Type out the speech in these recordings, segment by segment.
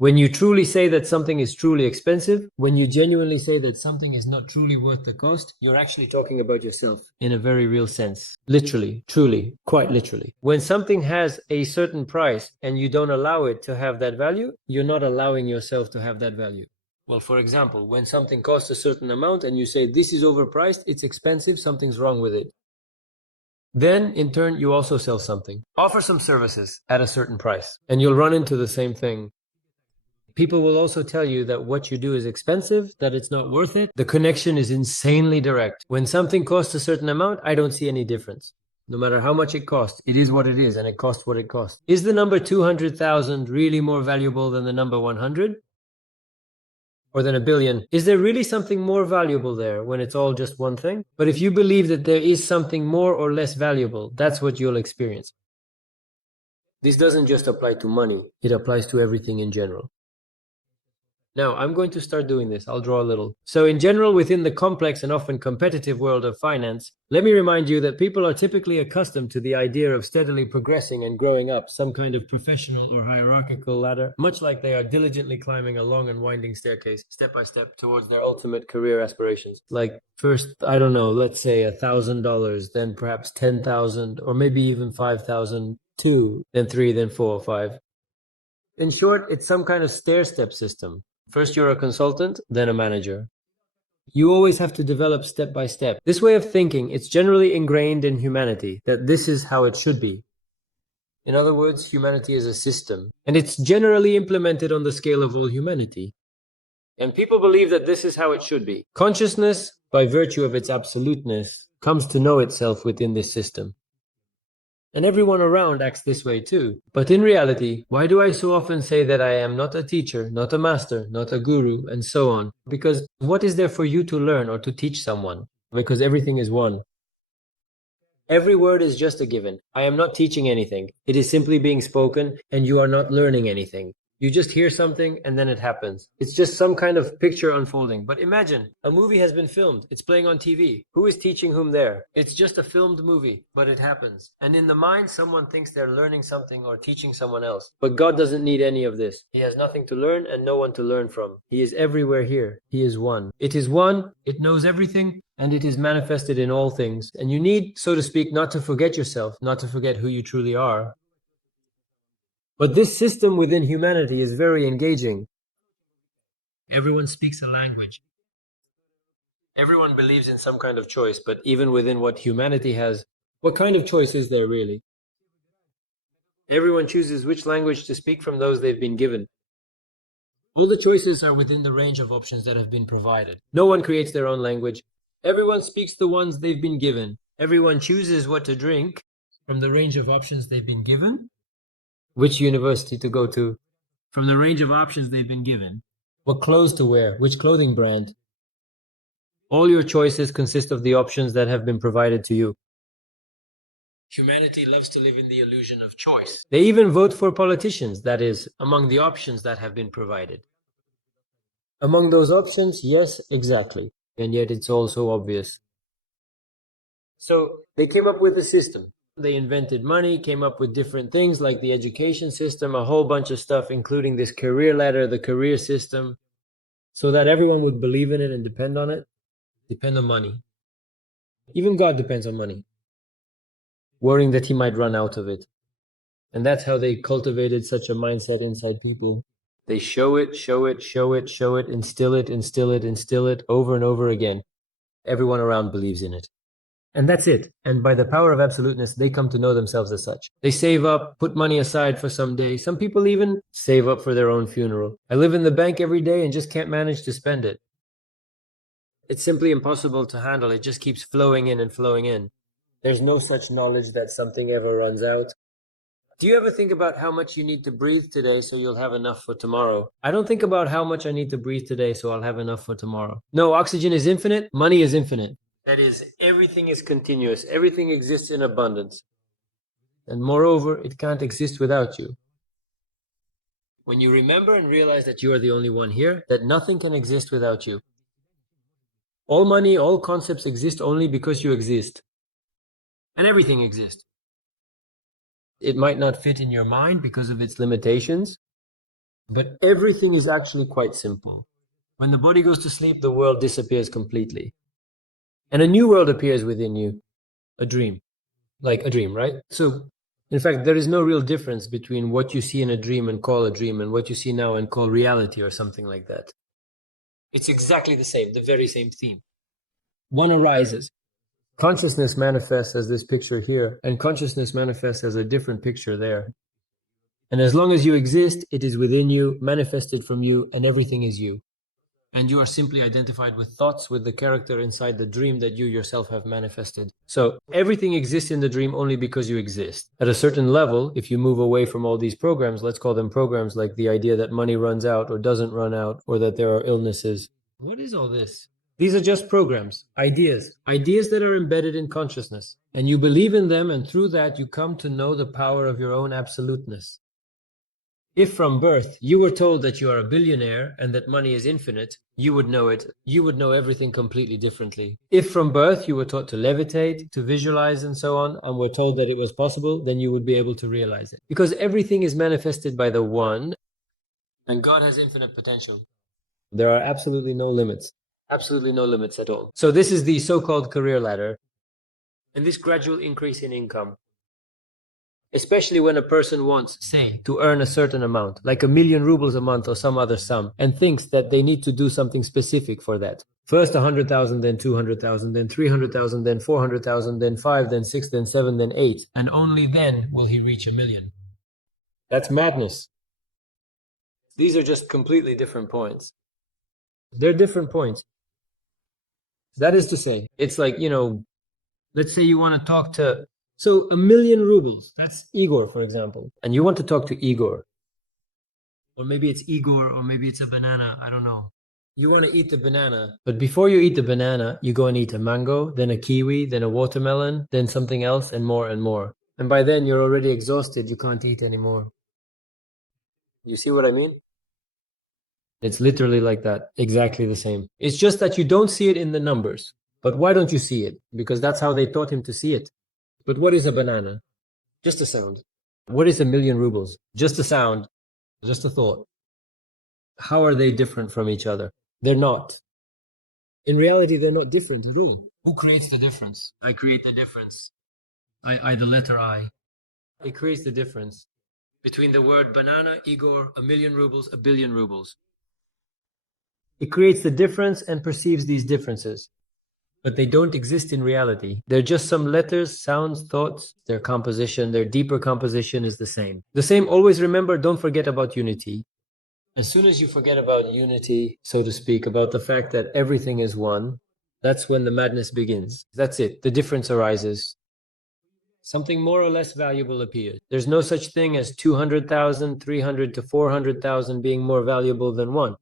When you truly say that something is truly expensive, when you genuinely say that something is not truly worth the cost, you're actually talking about yourself in a very real sense. Literally, truly, quite literally. When something has a certain price and you don't allow it to have that value, you're not allowing yourself to have that value. Well, for example, when something costs a certain amount and you say this is overpriced, it's expensive, something's wrong with it. Then, in turn, you also sell something. Offer some services at a certain price, and you'll run into the same thing. People will also tell you that what you do is expensive, that it's not worth it. The connection is insanely direct. When something costs a certain amount, I don't see any difference. No matter how much it costs, it is what it is, and it costs what it costs. Is the number 200,000 really more valuable than the number 100? Or than a billion? Is there really something more valuable there when it's all just one thing? But if you believe that there is something more or less valuable, that's what you'll experience. This doesn't just apply to money, it applies to everything in general. Now, I'm going to start doing this. I'll draw a little. So in general, within the complex and often competitive world of finance, let me remind you that people are typically accustomed to the idea of steadily progressing and growing up some kind of professional or hierarchical ladder, much like they are diligently climbing a long and winding staircase, step by step, towards their ultimate career aspirations. Like first, I don't know, let's say $1,000, then perhaps 10,000, or maybe even 5,000, two, then three, then four, five. In short, it's some kind of stair-step system. First you're a consultant, then a manager. You always have to develop step by step. This way of thinking, it's generally ingrained in humanity, that this is how it should be. In other words, humanity is a system, and it's generally implemented on the scale of all humanity. And people believe that this is how it should be. Consciousness, by virtue of its absoluteness, comes to know itself within this system. And everyone around acts this way too. But in reality, why do I so often say that I am not a teacher, not a master, not a guru, and so on? Because what is there for you to learn or to teach someone? Because everything is one. Every word is just a given. I am not teaching anything. It is simply being spoken, and you are not learning anything. You just hear something and then it happens. It's just some kind of picture unfolding. But imagine, a movie has been filmed. It's playing on TV. Who is teaching whom there? It's just a filmed movie, but it happens. And in the mind, someone thinks they're learning something or teaching someone else. But God doesn't need any of this. He has nothing to learn and no one to learn from. He is everywhere here. He is one. It is one. It knows everything. And it is manifested in all things. And you need, so to speak, not to forget yourself, not to forget who you truly are. But this system within humanity is very engaging. Everyone speaks a language. Everyone believes in some kind of choice, but even within what humanity has, what kind of choice is there really? Everyone chooses which language to speak from those they've been given. All the choices are within the range of options that have been provided. No one creates their own language. Everyone speaks the ones they've been given. Everyone chooses what to drink from the range of options they've been given. Which university to go to, from the range of options they've been given, what clothes to wear, which clothing brand. All your choices consist of the options that have been provided to you. Humanity loves to live in the illusion of choice. They even vote for politicians, that is, among the options that have been provided. Among those options, yes, exactly. And yet it's all so obvious. So they came up with a system. They invented money, came up with different things like the education system, a whole bunch of stuff, including this career ladder, the career system, so that everyone would believe in it and depend on it, depend on money. Even God depends on money, worrying that he might run out of it. And that's how they cultivated such a mindset inside people. They show it, show it, show it, show it, instill it, instill it, instill it over and over again. Everyone around believes in it. And that's it. And by the power of absoluteness, they come to know themselves as such. They save up, put money aside for some day. Some people even save up for their own funeral. I live in the bank every day and just can't manage to spend it. It's simply impossible to handle. It just keeps flowing in and flowing in. There's no such knowledge that something ever runs out. Do you ever think about how much you need to breathe today so you'll have enough for tomorrow? I don't think about how much I need to breathe today so I'll have enough for tomorrow. No, oxygen is infinite. Money is infinite. That is, everything is continuous. Everything exists in abundance. And moreover, it can't exist without you. When you remember and realize that you are the only one here, that nothing can exist without you. All money, all concepts exist only because you exist. And everything exists. It might not fit in your mind because of its limitations, But everything is actually quite simple. When the body goes to sleep, the world disappears completely. And a new world appears within you, a dream, like a dream, right? So, in fact, there is no real difference between what you see in a dream and call a dream and what you see now and call reality or something like that. It's exactly the same, the very same theme. One arises. Consciousness manifests as this picture here, and consciousness manifests as a different picture there. And as long as you exist, it is within you, manifested from you, and everything is you. And you are simply identified with thoughts, with the character inside the dream that you yourself have manifested. So everything exists in the dream only because you exist. At a certain level, if you move away from all these programs, let's call them programs, like the idea that money runs out or doesn't run out, or that there are illnesses. What is all this? These are just programs, ideas that are embedded in consciousness. And you believe in them, and through that you come to know the power of your own absoluteness. If from birth you were told that you are a billionaire and that money is infinite, you would know it. You would know everything completely differently. If from birth you were taught to levitate, to visualize and so on, and were told that it was possible, then you would be able to realize it. Because everything is manifested by the One, and God has infinite potential. There are absolutely no limits. Absolutely no limits at all. So this is the so-called career ladder, and this gradual increase in income. Especially when a person wants, say, to earn a certain amount, like 1,000,000 rubles a month or some other sum, and thinks that they need to do something specific for that. First 100,000, then 200,000, then 300,000, then 400,000, then 5, then 6, then 7, then 8. And only then will he reach 1,000,000. That's madness. These are just completely different points. They're different points. That is to say, it's like, let's say you want to talk to, so 1,000,000 rubles, that's Igor, for example, and you want to talk to Igor, or maybe it's Igor, or maybe it's a banana, I don't know. You want to eat the banana, but before you eat the banana, you go and eat a mango, then a kiwi, then a watermelon, then something else, and more and more. And by then you're already exhausted, you can't eat anymore. You see what I mean? It's literally like that, exactly the same. It's just that you don't see it in the numbers. But why don't you see it? Because that's how they taught him to see it. But what is a banana? Just a sound. What is 1,000,000 rubles? Just a sound, just a thought. How are they different from each other? They're not. In reality, they're not different at all. Who creates the difference? I create the difference. The letter I. It creates the difference between the word banana, Igor, 1,000,000 rubles, 1,000,000,000 rubles. It creates the difference and perceives these differences. But they don't exist in reality. They're just some letters, sounds, thoughts. Their composition, their deeper composition is the same. The same, always remember, don't forget about unity. As soon as you forget about unity, so to speak, about the fact that everything is one, that's when the madness begins. That's it. The difference arises. Something more or less valuable appears. There's no such thing as 200,000, 300 to 400,000 being more valuable than one.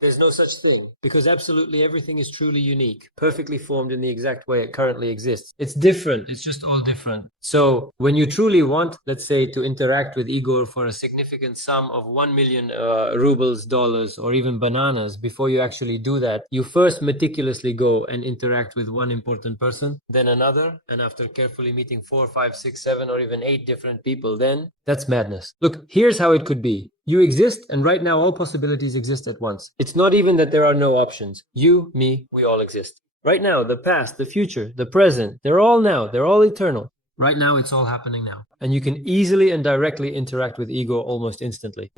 There's no such thing, because absolutely everything is truly unique, perfectly formed in the exact way it currently exists. It's different, it's just all different. So when you truly want, let's say, to interact with Igor for a significant sum of 1,000,000 rubles, dollars, or even bananas, before you actually do that, you first meticulously go and interact with one important person, then another, and after carefully meeting 4, 5, 6, 7, or even 8 different people, then that's madness. Look, here's how it could be. You exist, and right now all possibilities exist at once. It's not even that there are no options. You, me, we all exist. Right now, the past, the future, the present, they're all now, they're all eternal. Right now, it's all happening now. And you can easily and directly interact with ego almost instantly,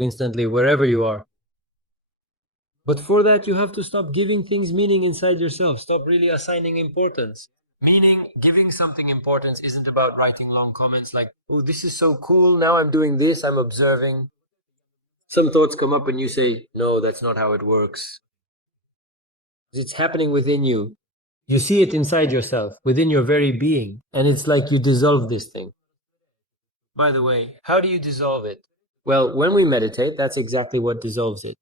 wherever you are. But for that, you have to stop giving things meaning inside yourself. Stop really assigning importance. Meaning, giving something importance isn't about writing long comments like, oh, this is so cool, now I'm doing this, I'm observing. Some thoughts come up and you say, no, that's not how it works. It's happening within you. You see it inside yourself, within your very being. And it's like you dissolve this thing. By the way, how do you dissolve it? Well, when we meditate, that's exactly what dissolves it.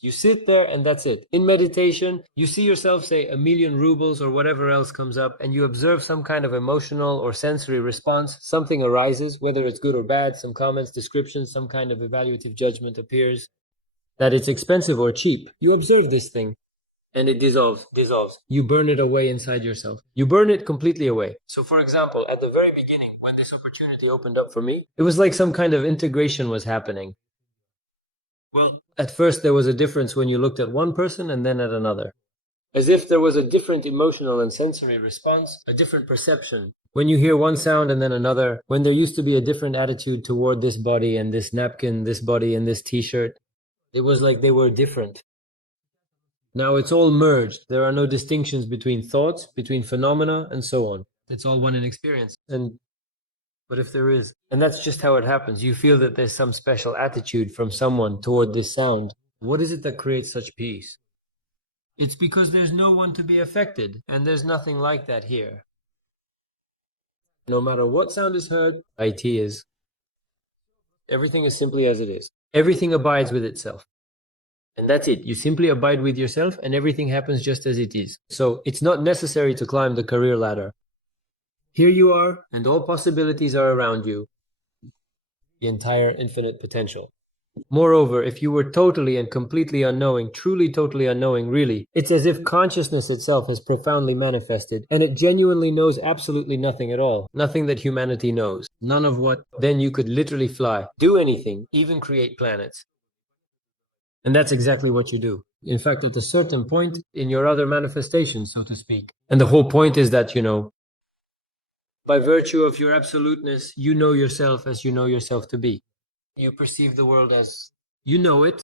You sit there and that's it. In meditation, you see yourself say 1,000,000 rubles or whatever else comes up, and you observe some kind of emotional or sensory response. Something arises, whether it's good or bad, some comments, descriptions, some kind of evaluative judgment appears, that it's expensive or cheap. You observe this thing and it dissolves. You burn it away inside yourself. You burn it completely away. So for example, at the very beginning, when this opportunity opened up for me, it was like some kind of integration was happening. Well, at first there was a difference when you looked at one person and then at another. As if there was a different emotional and sensory response, a different perception. When you hear one sound and then another, when there used to be a different attitude toward this body and this napkin, this body and this t-shirt, it was like they were different. Now it's all merged. There are no distinctions between thoughts, between phenomena, and so on. It's all one in experience. And but if there is, and that's just how it happens, you feel that there's some special attitude from someone toward this sound. What is it that creates such peace? It's because there's no one to be affected, and there's nothing like that here. No matter what sound is heard, IT is. Everything is simply as it is. Everything abides with itself. And that's it. You simply abide with yourself, and everything happens just as it is. So it's not necessary to climb the career ladder. Here you are, and all possibilities are around you. The entire infinite potential. Moreover, if you were totally and completely unknowing, truly totally unknowing, really, it's as if consciousness itself has profoundly manifested, and it genuinely knows absolutely nothing at all. Nothing that humanity knows. None of what, then you could literally fly, do anything, even create planets. And that's exactly what you do. In fact, at a certain point in your other manifestations, so to speak. And the whole point is that, by virtue of your absoluteness, you know yourself as you know yourself to be. You perceive the world as you know it,